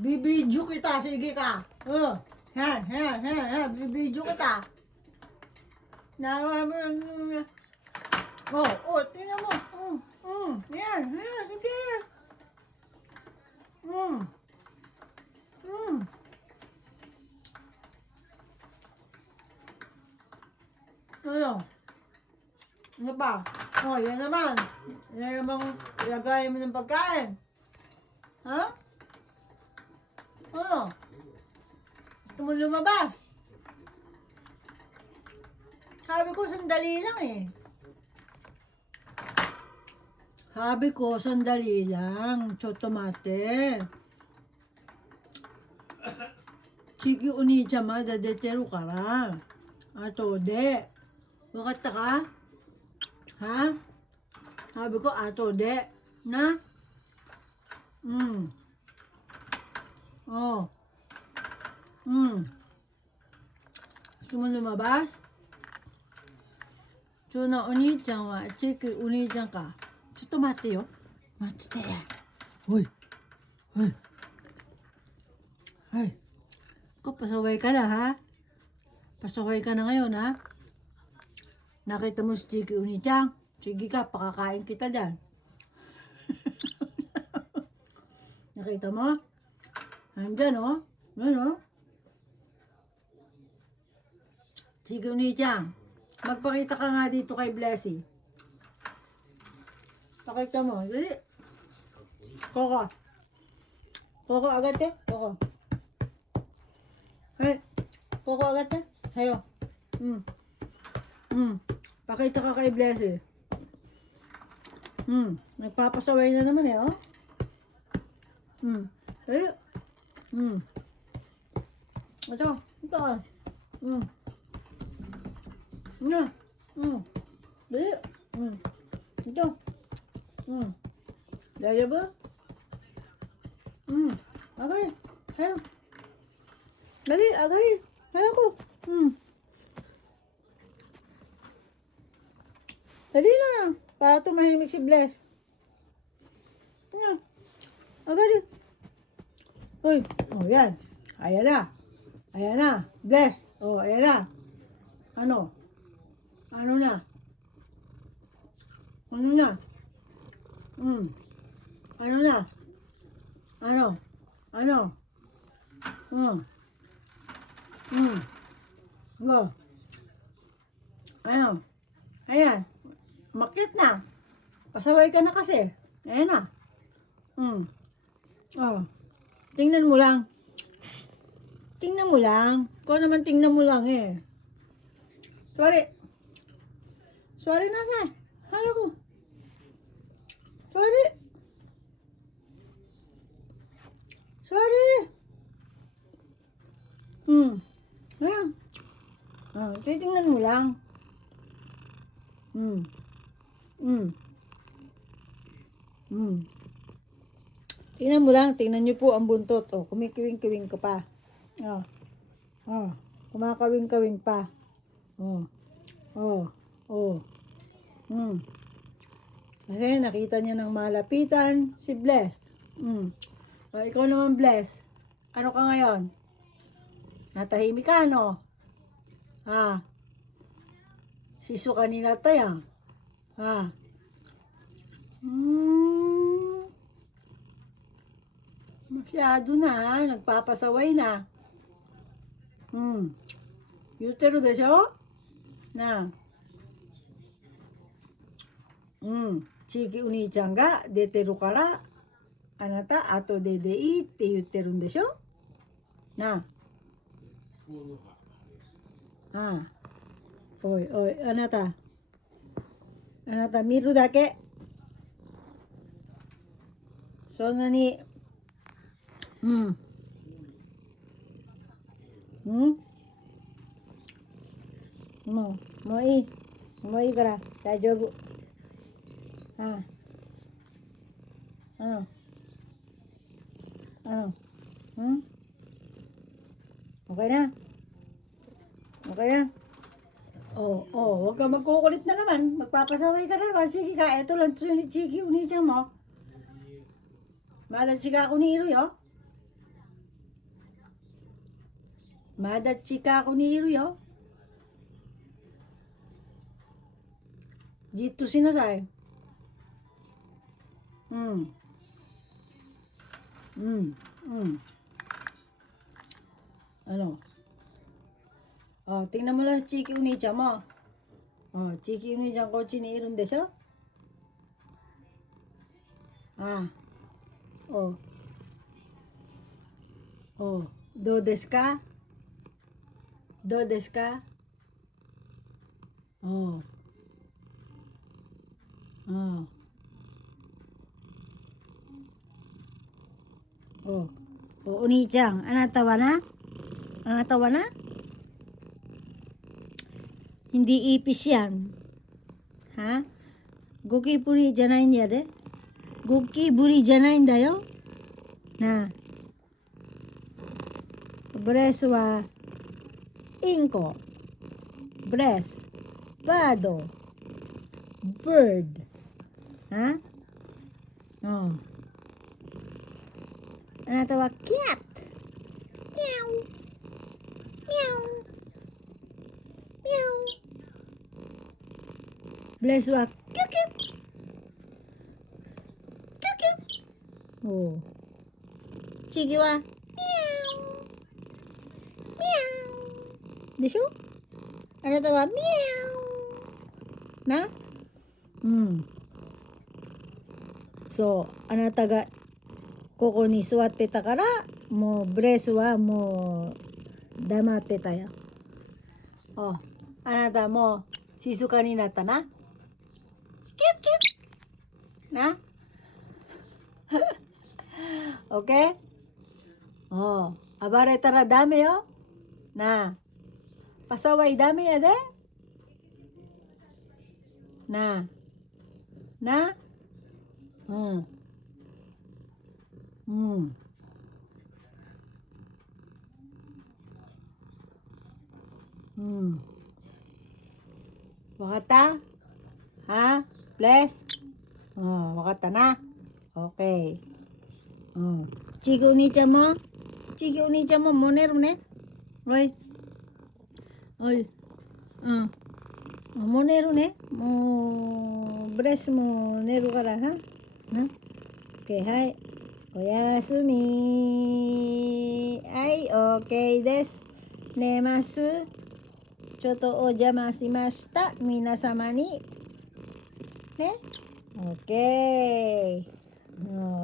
Bibidyo kita, sige ka. Bibidyo kita. Tingnan mo. Yan, sige. Ano? Ano pa? Yan naman. Yan namang ilagay mo ng pagkain. Ha? Ano? Gusto mo lumabas? Sabi ko, sandali lang eh. Sabi ko, sandali lang. Chotomate. Chiki uni-chama, dadeteru kara. Ato de. Wakata ka? Ha? Sabi ko, ato de. Na? Gusto mo lumabas? So na oni-chan wa, chiki oni-chan ka. Chotto matte yo. Matte. Hoy. Ko, pasaway ka na ha? Pasaway ka na ngayon ha? Nakita mo si Chiki Uni-chan? Sige ka, pakakain kita dyan. Nakita mo? Andyan oh. Yan oh. Chiki Uni-chan, magpakita ka nga dito kay Blessy. Pakita mo. Dali. Koko. Koko agad eh. Koko. Hey. Koko agad eh. Hayo. Pakita ka kay Blessy. Nagpapasaway na naman eh, oh. Hayo. Ito. Dali. Ito. Dali ba? Agay. Hayo. Dali, agay. Hayo ko. Dali na. Para tumahimik si Bless. Agay. Uy. Yan. Ayan na. Ayan na. Bless. Ayan na. Ano? Ano na? Ano na? Ano na? Ano? Ano? Go. Ano? Ayan. Makit na. Pasaway ka na kasi. Ayan na. Tingnan mo lang. Tingnan mo lang. Ikaw naman tingnan mo lang eh. Sorry na sa. Hayo ko. Sorry. Ayan. Titingnan mo lang. Tingnan mo lang. Tingnan nyo po ang buntot. Kumikiwing-kiwing ko pa. Kumakawing-kawing pa. Kasi nakita niya ng malapitan si Bless. Ikaw naman Bless. Ano ka ngayon? Natahimik ka no? Siso kanina tayo. Masyado na. Nagpapasaway na. Yutero desho? Na. Chiki Uni-chan ga deteru kara anata ato de ii tte yutteru n desho? Na. Oi, anata miru dake. Sonna niもういいから大丈夫。Okay na? Okay na? Huwag ka magkukulit na naman. Magpapasaway ka na naman. Sige ka, eto lang Chiki Uni-chan mo. Mahal chika ako ni Iroy, oh. まだ近くにいるよ。じっとしなさい。うん。うん。うん。Ano? Oh, tingnan mo lang si Chiki Unichan mo. Oh, Chiki Unichan ko chiniron de siya. Ah. Oh. Oh. Do desu ka? Do desu ka? Oh. Oh. Oh. Oh, Unichan, あなたはな? あなたはな? Hindi ipis yan. Ha? Gokiburi じゃないんやで。ゴキブリじゃないんだよ。なあ。ブレスはインコ。ブレス。バード。bird。はうん。あなたはキャット。ミャオ。ミャオ。ミャオ。ブレスはキュキュ。キュキュ。おう。チギはミャオ。ミャオ。でしょ？あなたはミャオ。な？うん。そう。あなたがここに座ってたから、もうブレスはもう黙ってたよ。お、あなたもう静かになったな。キュッキュッ。な。オッケー？お、暴れたらダメよ。なあ。pasawayダメやで。なあ。な。うん。うん。うん。わかった？は？ブレス？うん、わかったな。オッケー。うん。ちぎお兄ちゃんも？ちぎお兄ちゃんももう寝るね。おい。おい。うん。もう寝るね。もう、ブレスも寝るからは。な。オッケー、はい。おやすみ。はい、オッケーです。寝ます。ちょっとお邪魔しました。皆様に。ね。オッケー。うん